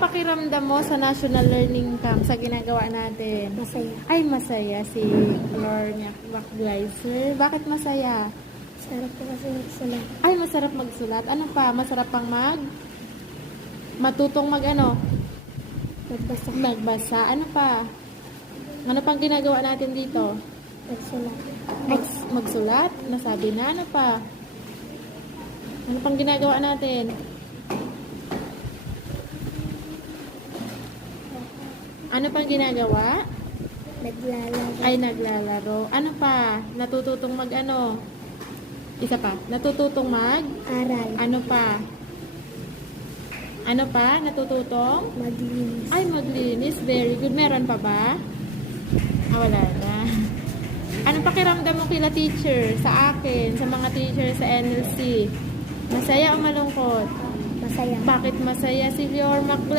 pakiramdam mo sa National Learning Camp sa ginagawa natin? Masaya. Ay, masaya si Lorna Macgleiser. Bakit masaya? Sarap po kasi magsulat. Ay, masarap magsulat. Ano pa? Masarap pang matutong Magbasa. magbasa. Ano pa? Ano pang ginagawa natin dito? Magsulat. Magsulat? Nasabi na. Ano pa? Ano pang ginagawa natin? Ano pang ginagawa? Naglalaro. Ay, naglalaro. Ano pa? Natututong Isa pa. Natututong Aral. Ano pa? Ano pa? Natututong? Maglinis. Ay, maglinis. Very good. Meron pa ba? Wala na. Anong pakiramdam mo kila teacher? Sa akin, sa mga teacher sa NLC? Masaya o malungkot? Masaya. Bakit masaya si Lior Macgleiser?